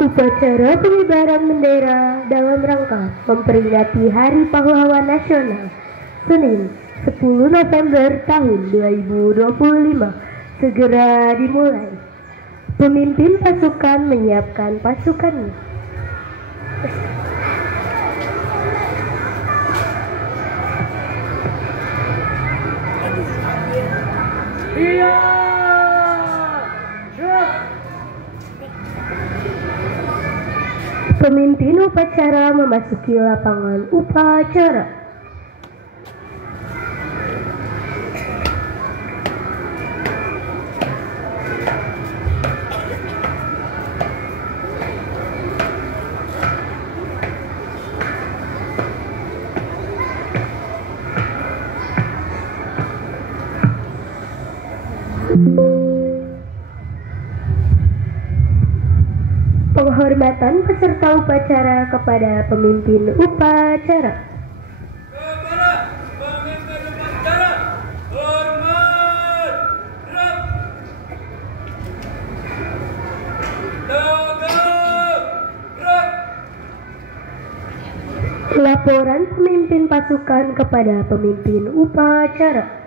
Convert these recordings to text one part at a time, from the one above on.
Upacara pengibaran bendera dalam rangka memperingati Hari Pahlawan Nasional Senin 10 November tahun 2025 segera dimulai. Pemimpin pasukan menyiapkan pasukannya. Pemimpin upacara memasuki lapangan upacara. Penghormatan peserta upacara kepada pemimpin upacara. Kepada pemimpin upacara, hormat, tegak, Laporan pemimpin pasukan kepada pemimpin upacara.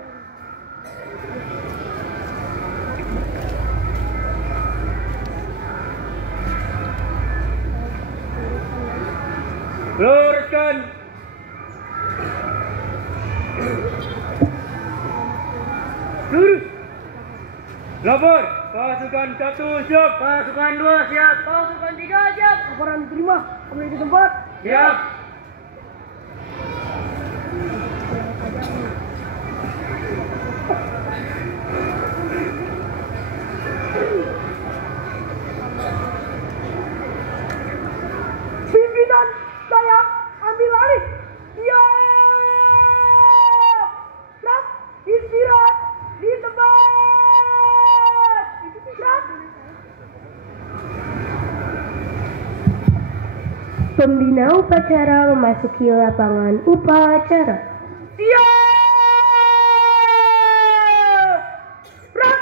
luruskan. Lurus. Lapor. Pasukan 1 siap. Pasukan 2 siap. Pasukan 3 siap. Laporan diterima. Kembali ke tempat. Siap. Pimpinan saya ambil alih. Siap. Siap. Istirahat di tempat. Siap. Pembina upacara memasuki lapangan upacara. Siap. Rak.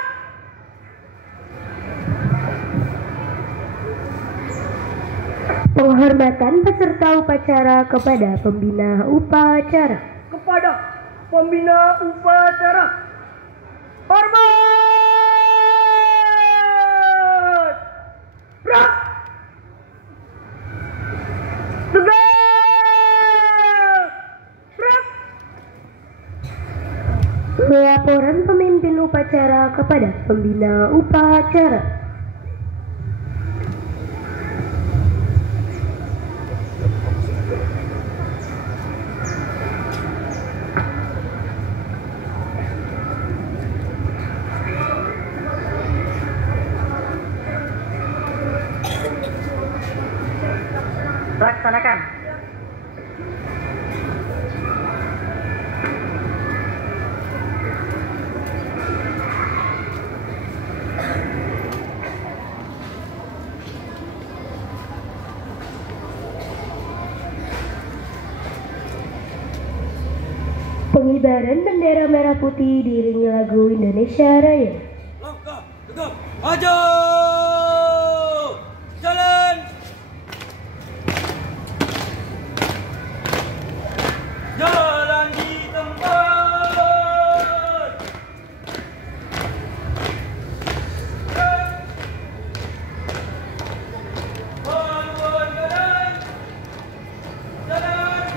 Penghormatan peserta upacara kepada pembina upacara. Kepada pembina upacara. Hormat. Rak. Tegak. Rak. Laporan pemimpin upacara kepada pembina upacara. Laksanakan. Pengibaran bendera merah putih diiringi lagu Indonesia Raya. Langkah tegap. Maju. Jalan. Jalan di tempat. Haluan badan. Jalan.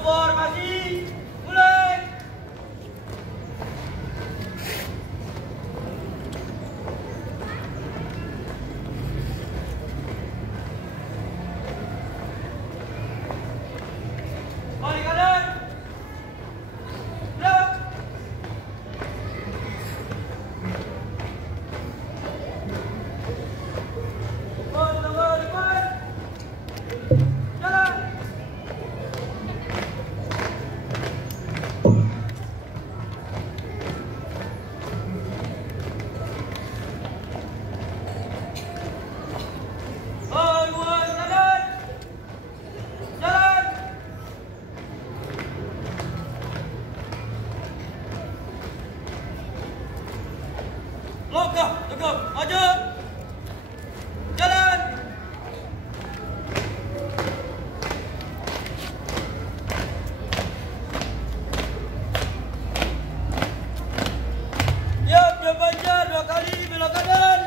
Formasi. Mulai. Balik kanan. Gerak. Tengah depan. Jalan. Haluan kanan. Jalan. Langkah tegap, maju. Jalan. Siap, dia panjang 2 kali belok kanan.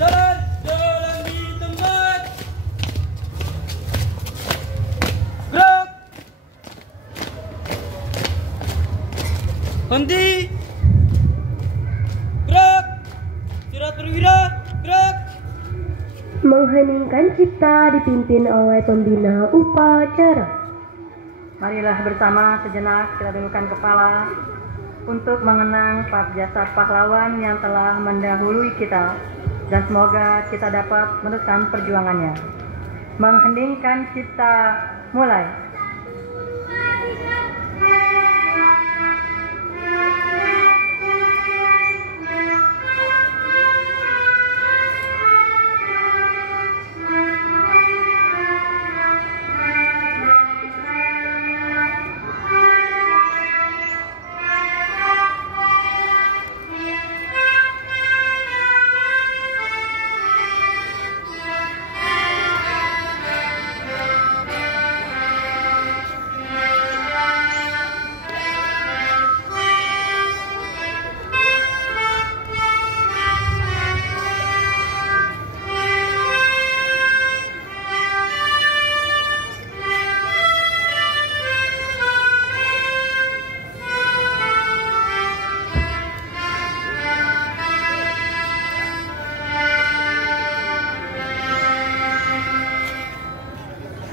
Jalan, jalan di tempat. Gerak. Henti. Gerak. Istirahat perwira. Gerak. Mengheningkan cipta dipimpin oleh pembina upacara. Marilah bersama sejenak kita tundukkan kepala untuk mengenang jasa pahlawan yang telah mendahului kita dan semoga kita dapat meneruskan perjuangannya. Mengheningkan cipta, mulai.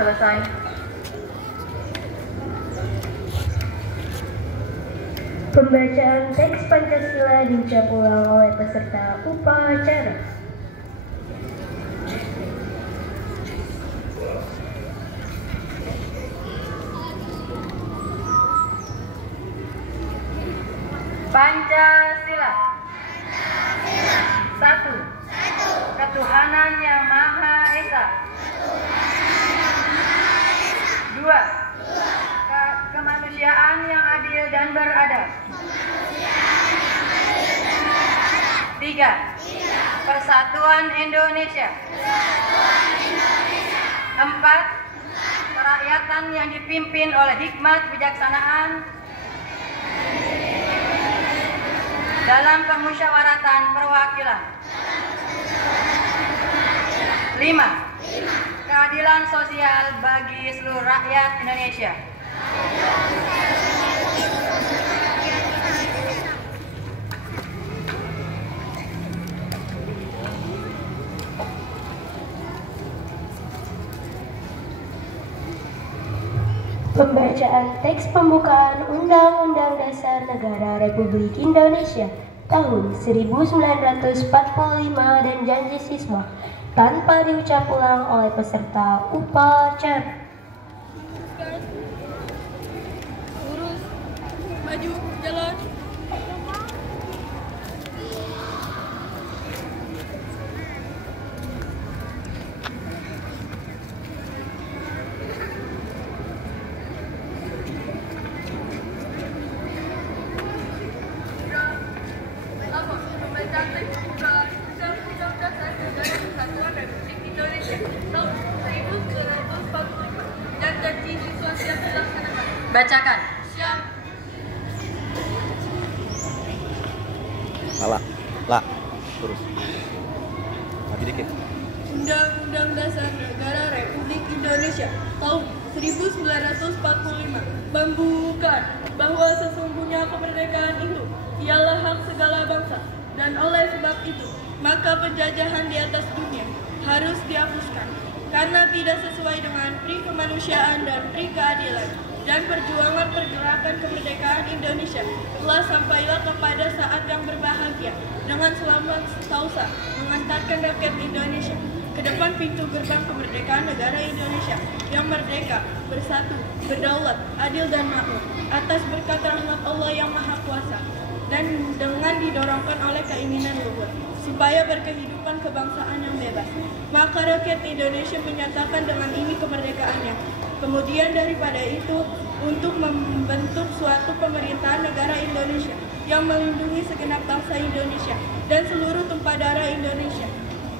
Selesai. Pembacaan teks Pancasila diucap ulang oleh peserta upacara. Pancasila. Satu. Ketuhanan yang Maha Esa. Dua. Kemanusiaan yang adil dan beradab. Tiga. Persatuan Indonesia. Empat. Kerakyatan yang dipimpin oleh hikmat kebijaksanaan dalam permusyawaratan perwakilan. 5. Keadilan sosial bagi seluruh rakyat Indonesia. Pembacaan teks pembukaan Undang-Undang Dasar Negara Republik Indonesia tahun 1945 dan janji siswa tanpa diucap ulang oleh peserta upacara. Lurus, maju, jalan. Pembacaan teks pembukaan Undang-Undang Dasar Negara Kesatuan Republik Indonesia tahun 1945 dan janji siswa siap dilaksanakan. Bacakan. Siap. Lah, terus. Maju dikit. Undang-Undang Dasar Negara Republik Indonesia tahun 1945 membuka bahwa sesungguhnya kemerdekaan itu ialah hak segala bangsa, dan oleh sebab itu maka penjajahan di atas dunia harus dihapuskan karena tidak sesuai dengan pri kemanusiaan dan pri keadilan. Dan perjuangan pergerakan kemerdekaan Indonesia telah sampailah kepada saat yang berbahagia dengan selamat sausa mengantarkan rakyat Indonesia ke depan pintu gerbang kemerdekaan negara Indonesia yang merdeka, bersatu, berdaulat, adil dan makmur atas berkat rahmat Allah yang Maha Kuasa, dan dengan didorongkan oleh keinginan luhur supaya berkehidupan kebangsaan yang bebas. Maka rakyat Indonesia menyatakan dengan ini kemerdekaannya. Kemudian daripada itu, untuk membentuk suatu pemerintahan negara Indonesia yang melindungi segenap bangsa Indonesia dan seluruh tumpah darah Indonesia,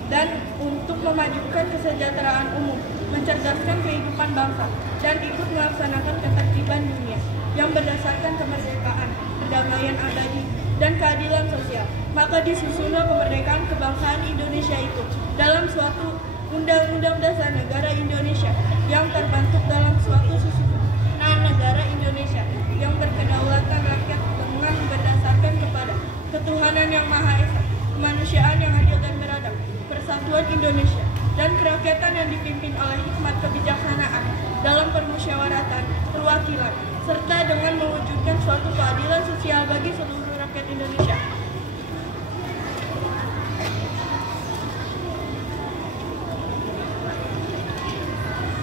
dan untuk memajukan kesejahteraan umum, mencerdaskan kehidupan bangsa, dan ikut melaksanakan ketertiban dunia yang berdasarkan kemerdekaan, perdamaian abadi, dan keadilan sosial. Maka disusunlah kemerdekaan kebangsaan Indonesia itu dalam suatu Undang-Undang Dasar Negara Indonesia yang terbentuk dalam suatu susunan negara Indonesia yang berkedaulatan rakyat dengan berdasarkan kepada ketuhanan yang Maha Esa, kemanusiaan yang adil dan beradab, persatuan Indonesia, dan kerakyatan yang dipimpin oleh hikmat kebijaksanaan dalam permusyawaratan, perwakilan, serta dengan mewujudkan suatu keadilan sosial bagi seluruh rakyat Indonesia.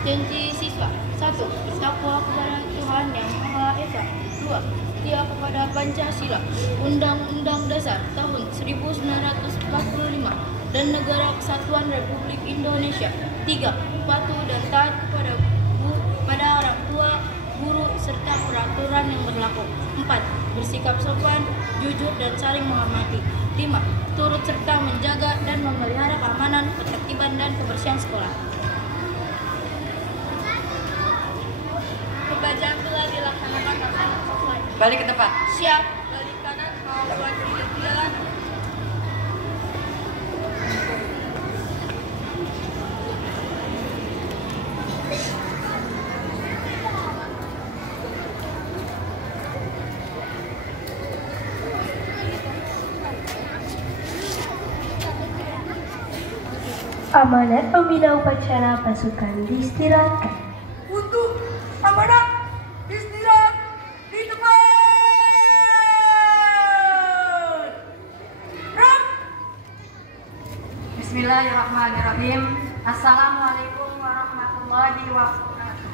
Janji siswa. 1. Bertakwa kepada Tuhan Yang Maha Esa. 2. Setia kepada Pancasila, Undang-Undang Dasar tahun 1945, dan Negara Kesatuan Republik Indonesia. 3. Patuh dan taat pada orang tua, guru, serta peraturan yang berlaku. 4. Bersikap sopan, jujur, dan saling menghormati. 5. Turut serta menjaga dan memelihara keamanan, ketertiban, dan kebersihan sekolah. Pembacaan telah dilaksanakan tanpa selesai. Balik ke tempat. Siap. Balik kanan, buat kiri jalan. Amanat pembina upacara pasukan diistirahatkan. Untuk amanat istirahat di tempat. Gerak. Bismillahirrahmanirrahim. Assalamualaikum warahmatullahi wabarakatuh.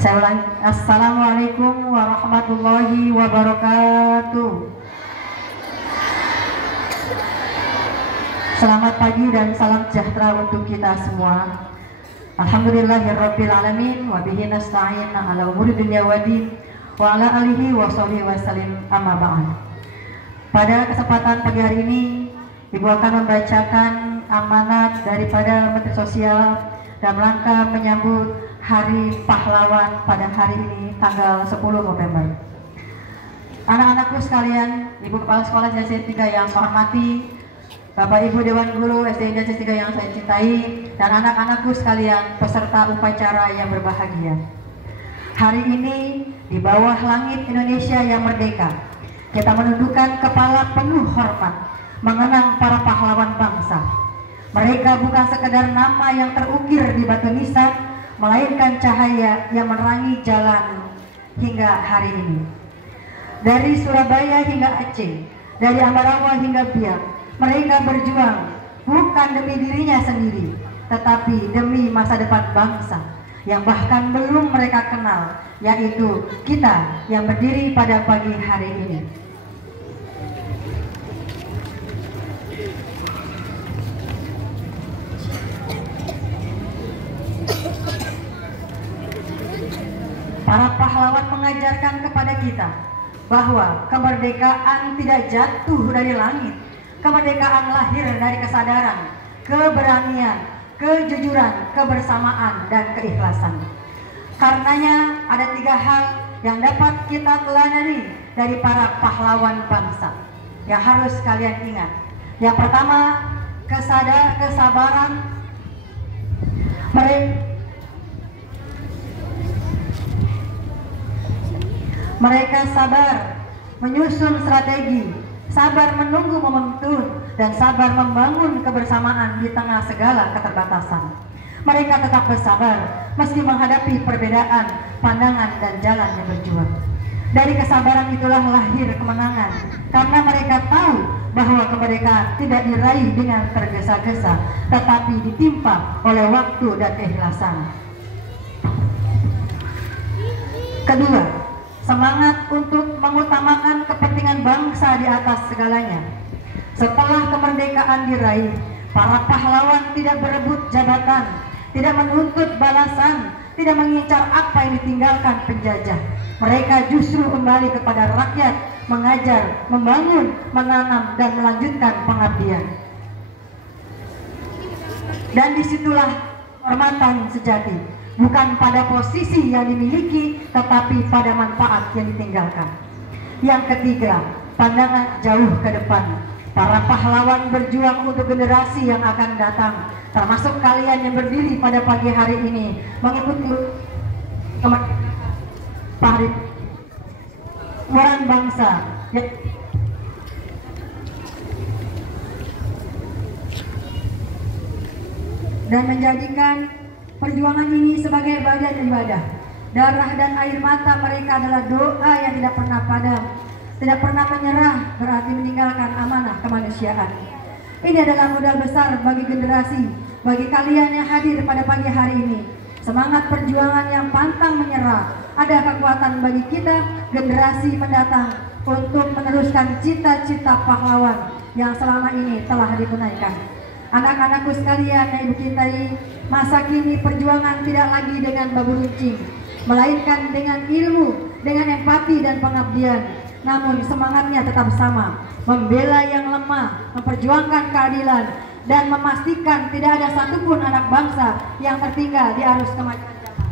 Saya ulang. Assalamualaikum warahmatullahi wabarakatuh. Selamat pagi dan salam sejahtera untuk kita semua. Alhamdulillahirabbil alamin wa bihi nasta'in ala umuri dunya waddin wa ala alihi wa sahbihi wasallim, amma ba'd. Pada kesempatan pagi hari ini, Ibu akan membacakan amanat daripada Menteri Sosial dalam rangka menyambut Hari Pahlawan pada hari ini tanggal 10 November. Anak-anakku sekalian, Ibu Kepala Sekolah JC 3 yang saya hormati, Bapak Ibu Dewan Guru SD JC 3 yang saya cintai, dan anak-anakku sekalian peserta upacara yang berbahagia. Hari ini di bawah langit Indonesia yang merdeka, kita menundukkan kepala penuh hormat mengenang para pahlawan bangsa. Mereka bukan sekedar nama yang terukir di batu nisan, melainkan cahaya yang menerangi jalan hingga hari ini. Dari Surabaya hingga Aceh, dari Ambarawa hingga Biak, mereka berjuang bukan demi dirinya sendiri, tetapi demi masa depan bangsa yang bahkan belum mereka kenal, yaitu kita yang berdiri pada pagi hari ini. Para pahlawan mengajarkan kepada kita bahwa kemerdekaan tidak jatuh dari langit. Kemerdekaan lahir dari kesadaran, keberanian, kejujuran, kebersamaan, dan keikhlasan. Karenanya ada 3 hal yang dapat kita teladani dari para pahlawan bangsa yang harus kalian ingat. Yang pertama, kesabaran Mereka sabar menyusun strategi, sabar menunggu momentum, dan sabar membangun kebersamaan di tengah segala keterbatasan. Mereka tetap bersabar meski menghadapi perbedaan pandangan dan jalan yang berjuang. Dari kesabaran itulah lahir kemenangan, karena mereka tahu bahwa kemerdekaan tidak diraih dengan tergesa-gesa, tetapi ditimpa oleh waktu dan keikhlasan. Kedua, semangat untuk mengutamakan kepentingan bangsa di atas segalanya. Setelah kemerdekaan diraih, para pahlawan tidak berebut jabatan, tidak menuntut balasan, tidak mengincar apa yang ditinggalkan penjajah. Mereka justru kembali kepada rakyat, mengajar, membangun, menanam, dan melanjutkan pengabdian. Dan disitulah kehormatan sejati, bukan pada posisi yang dimiliki, tetapi pada manfaat yang ditinggalkan. Yang ketiga, pandangan jauh ke depan. Para pahlawan berjuang untuk generasi yang akan datang, termasuk kalian yang berdiri pada pagi hari ini mengikuti kemakmuran bangsa dan menjadikan perjuangan ini sebagai bagian ibadah. Darah dan air mata mereka adalah doa yang tidak pernah padam, tidak pernah menyerah, berarti meninggalkan amanah kemanusiaan. Ini adalah modal besar bagi generasi, bagi kalian yang hadir pada pagi hari ini. Semangat perjuangan yang pantang menyerah, ada kekuatan bagi kita generasi mendatang untuk meneruskan cita-cita pahlawan yang selama ini telah ditunaikan. Anak-anakku sekalian yang ibu cintai, masa kini perjuangan tidak lagi dengan babu runcing, melainkan dengan ilmu, dengan empati dan pengabdian. Namun semangatnya tetap sama, membela yang lemah, memperjuangkan keadilan, dan memastikan tidak ada satupun anak bangsa yang tertinggal di arus kemajuan zaman.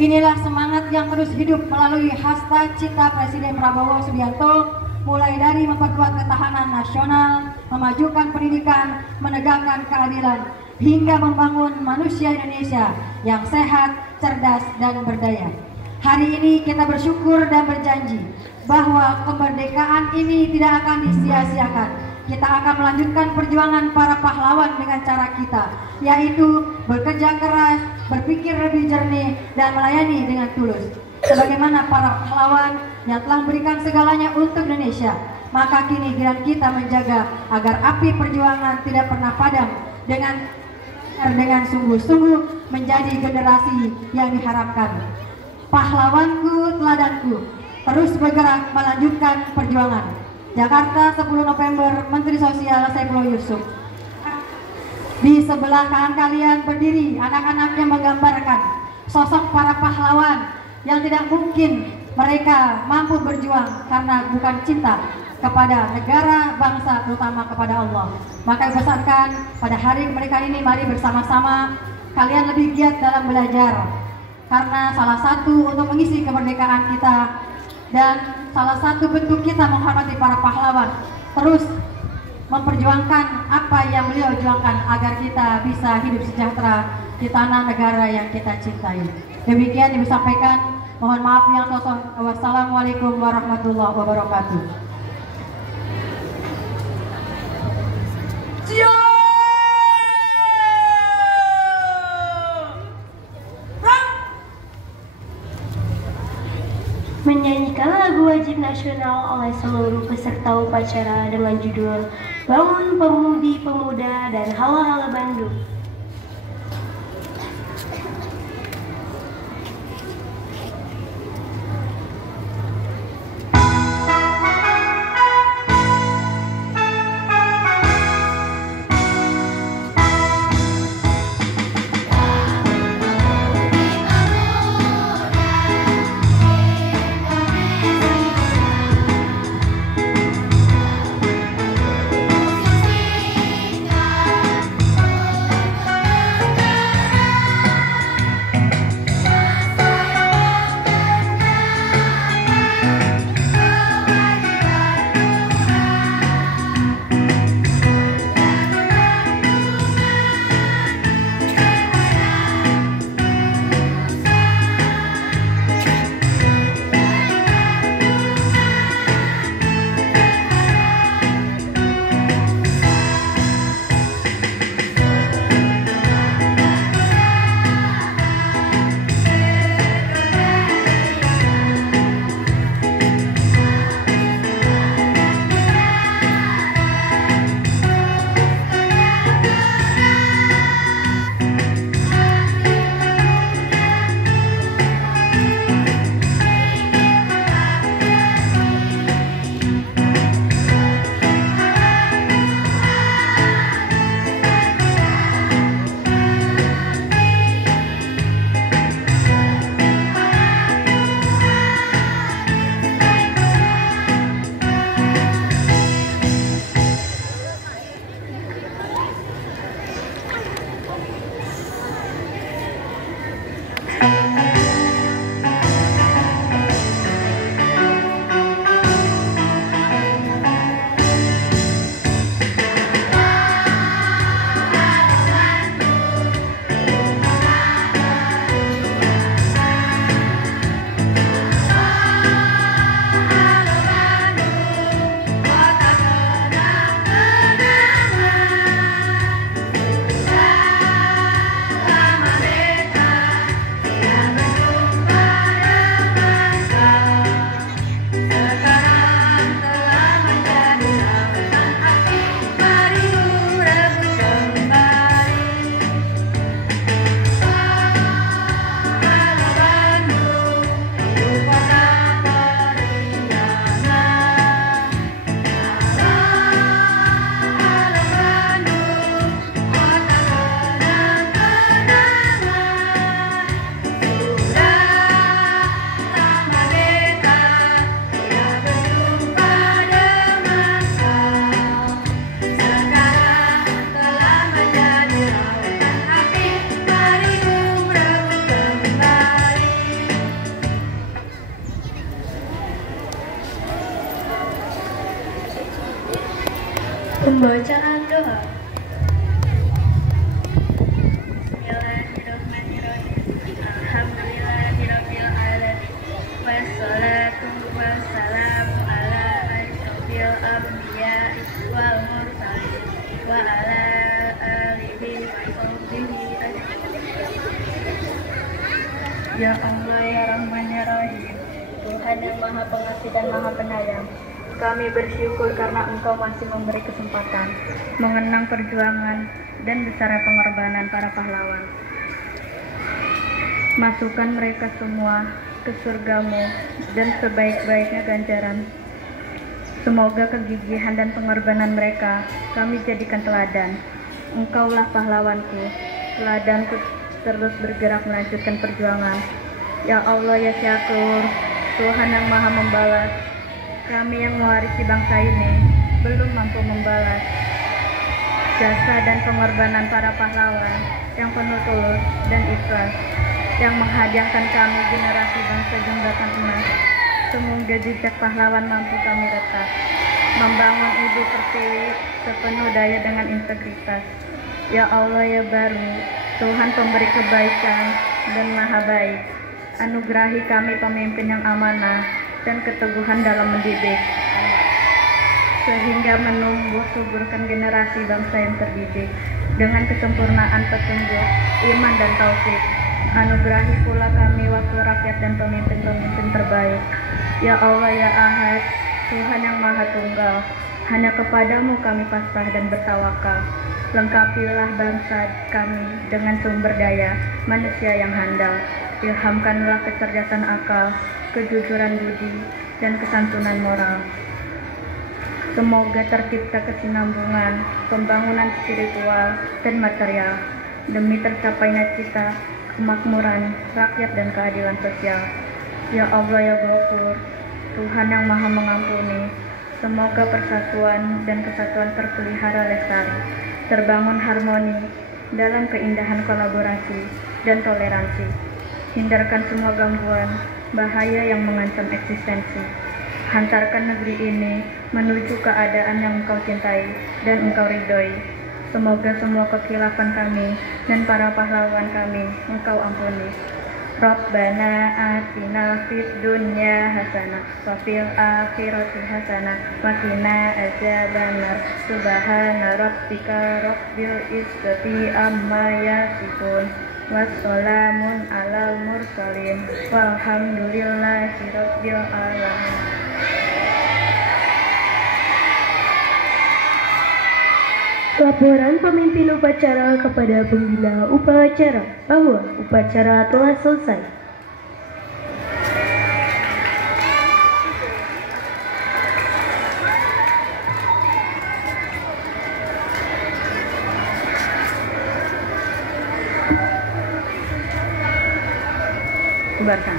Inilah semangat yang terus hidup melalui hashtag Cita Presiden Prabowo Subianto, mulai dari memperkuat ketahanan nasional, memajukan pendidikan, menegakkan keadilan, hingga membangun manusia Indonesia yang sehat, cerdas, dan berdaya. Hari ini kita bersyukur dan berjanji bahwa kemerdekaan ini tidak akan disia-siakan. Kita akan melanjutkan perjuangan para pahlawan dengan cara kita, yaitu bekerja keras, berpikir lebih jernih, dan melayani dengan tulus. Sebagaimana para pahlawan yang telah memberikan segalanya untuk Indonesia, maka kini giliran kita menjaga agar api perjuangan tidak pernah padam dengan sungguh-sungguh menjadi generasi yang diharapkan. Pahlawanku, teladanku, terus bergerak melanjutkan perjuangan. Jakarta, 10 November, Menteri Sosial Saifullah Yusuf. Di sebelah kanan kalian berdiri anak-anak yang menggambarkan sosok para pahlawan yang tidak mungkin mereka mampu berjuang karena bukan cinta kepada negara, bangsa, terutama kepada Allah. Maka pesankan pada hari mereka ini, mari bersama-sama kalian lebih giat dalam belajar, karena salah satu untuk mengisi kemerdekaan kita dan salah satu bentuk kita menghormati para pahlawan, terus memperjuangkan apa yang beliau juangkan agar kita bisa hidup sejahtera di tanah negara yang kita cintai. Demikian yang disampaikan, mohon maaf yang sosok. Wassalamualaikum warahmatullahi wabarakatuh. Menyanyikan lagu wajib nasional oleh seluruh peserta upacara dengan judul Bangun Pemudi Pemuda dan Hala-Hala Bandung. Pembacaan doa. Bismillahirrahmanirrahim. Alhamdulillahirabbil alamin. Wassalatu wassalamu ala asyrofil anbiya'i wal mursalin wa ala alihi wa sahbihi ajmain. Ya Allah ya Rahman ya Rahim, Tuhan yang Maha Pengasih dan Maha Penyayang, kami bersyukur karena Engkau masih memberi kesempatan mengenang perjuangan dan besarnya pengorbanan para pahlawan. Masukkan mereka semua ke surga-Mu dan sebaik-baiknya ganjaran. Semoga kegigihan dan pengorbanan mereka kami jadikan teladan. Engkaulah pahlawanku, teladanku terus bergerak melanjutkan perjuangan. Ya Allah ya Syakur, Tuhan yang Maha membalas. Kami yang mewarisi bangsa ini belum mampu membalas jasa dan pengorbanan para pahlawan yang penuh tulus dan ikhlas yang menghadiahkan kami generasi bangsa jembatan emas. Semoga jejak pahlawan mampu kami retak membangun Ibu Pertiwi sepenuh daya dengan integritas. Ya Allah ya Baru, Tuhan pemberi kebaikan dan Maha baik, anugerahi kami pemimpin yang amanah dan keteguhan dalam mendidik, sehingga menumbuh suburkan generasi bangsa yang terdidik dengan kesempurnaan petunjuk, iman dan taufik. Anugerahi pula kami wakil rakyat dan pemimpin-pemimpin terbaik. Ya Allah ya Ahad, Tuhan yang Maha Tunggal, hanya kepadamu kami pasrah dan bertawakal. Lengkapilah bangsa kami dengan sumber daya manusia yang handal. Ilhamkanlah kecerdasan akal, kejujuran budi, dan kesantunan moral. Semoga tercipta kesinambungan, pembangunan spiritual dan material demi tercapainya cita kemakmuran rakyat dan keadilan sosial. Ya Allah ya Ghafur, Tuhan yang Maha mengampuni, semoga persatuan dan kesatuan terpelihara lestari, terbangun harmoni dalam keindahan kolaborasi dan toleransi. Hindarkan semua gangguan, bahaya yang mengancam eksistensi. Hantarkan negeri ini menuju keadaan yang Engkau cintai dan Engkau ridhoi. Semoga semua kekhilafan kami dan para pahlawan kami Engkau ampuni. Rabbana atina fid dunya hasanah wa fil akhirati hasanah wa qina adzabannar. Subhana rabbika rabbil izzati amma yasifun. Wassalamun alal mursalin walhamdulillahi rabbil alamin. Laporan pemimpin upacara kepada pembina upacara bahwa upacara telah selesai. Bubarkan.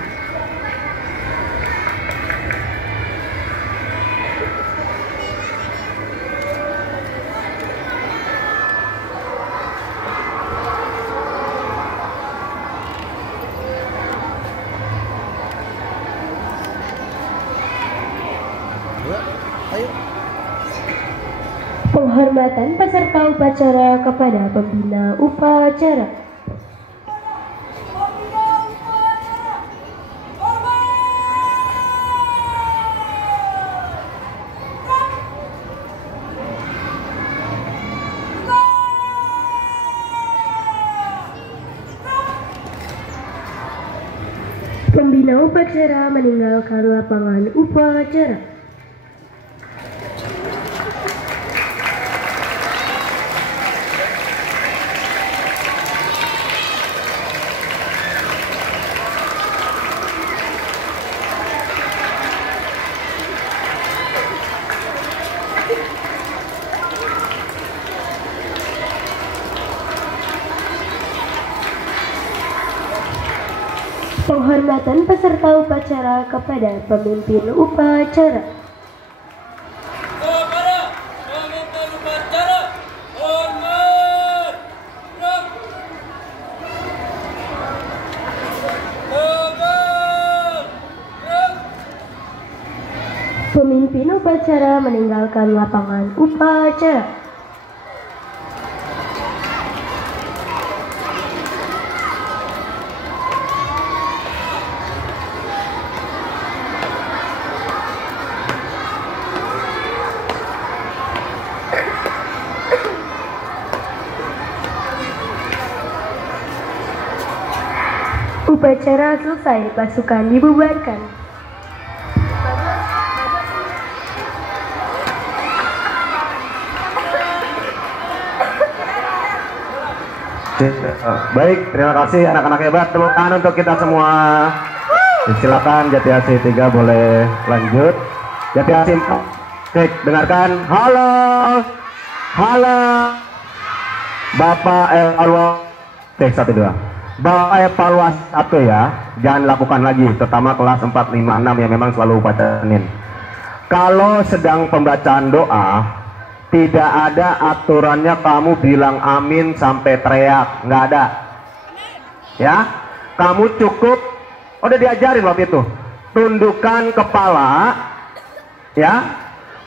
Ayo. Penghormatan peserta upacara kepada pembina upacara. Pembina upacara meninggalkan lapangan upacara. Penghormatan peserta upacara kepada pemimpin upacara. Kepada pemimpin upacara, hormat. Pemimpin upacara upacara meninggalkan lapangan upacara. Upacara selesai, pasukan dibubarkan. Baik, terima kasih anak-anak hebat. Tepuk tangan untuk kita semua. Silakan Jati Asih 3 boleh lanjut. Jati Asih 4, cek, dengarkan. Halo, halo, Bapak evaluasi. Cek 1 2. Bapak evaluasi 1 ya. Jangan lakukan lagi, terutama kelas 4, 5, 6 yang memang selalu upacara Senin. Kalau sedang pembacaan doa, tidak ada aturannya kamu bilang amin sampai teriak, nggak ada. Ya, kamu cukup, udah diajarin waktu itu, tundukkan kepala, ya.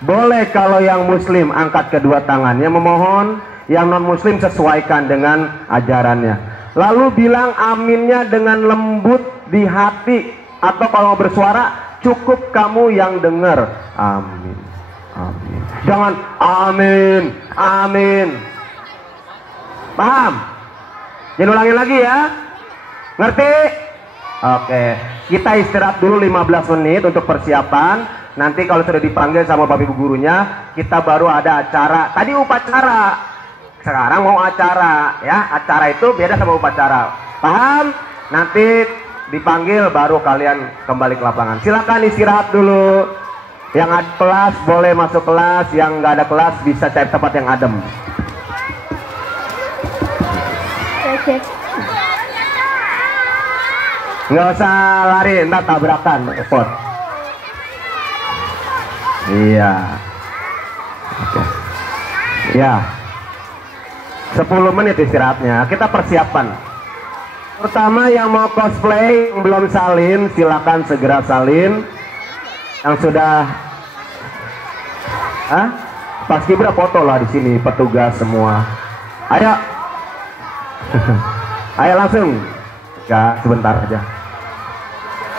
Boleh kalau yang muslim angkat kedua tangannya memohon, yang non muslim sesuaikan dengan ajarannya. Lalu bilang aminnya dengan lembut di hati, atau kalau bersuara cukup kamu yang dengar, amin. Amin. Jangan amin, amin. Paham? Jangan ulangin lagi ya. Ngerti? Oke. Kita istirahat dulu 15 menit untuk persiapan. Nanti kalau sudah dipanggil sama bapak ibu gurunya, kita baru ada acara. Tadi upacara. Sekarang mau acara, ya. Acara itu beda sama upacara. Paham? Nanti dipanggil baru kalian kembali ke lapangan. Silakan istirahat dulu. Yang ada kelas boleh masuk kelas, yang nggak ada kelas bisa cari tempat yang adem. Oke. Nggak usah lari, ntar tabrakan, repot. Iya. Oke. Ya. 10 menit istirahatnya. Kita persiapan. Pertama yang mau cosplay belum salin, silakan segera salin. Yang sudah, Paskibra foto lah di sini, petugas semua. Ayo, ayo langsung. Ya, sebentar aja.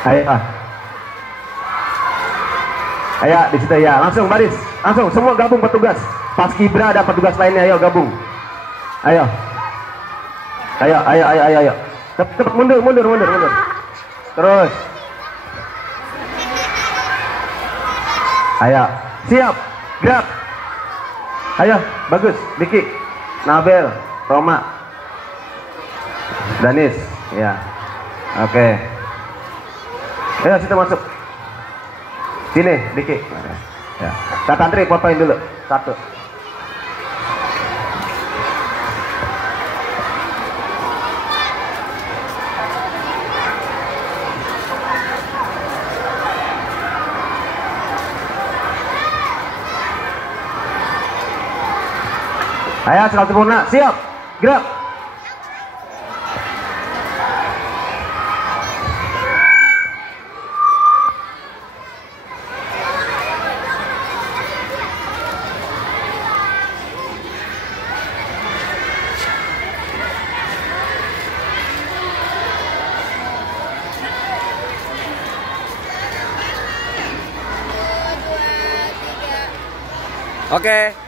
Ayo, ayo di situ ya, langsung baris, langsung semua gabung petugas. Paskibra ada petugas lainnya, ayo gabung. Ayo, ayo. Cepet mundur. Terus. Ayo, siap, gerak. Ayo, bagus, Diki, Nabel, Roma, Danis, ya, oke. Ayo, situ masuk. Sini, Diki. Ya, Kak Tantri fotoin dulu, 1. Ayo, sekali sempurna, siap, gerak. Oke.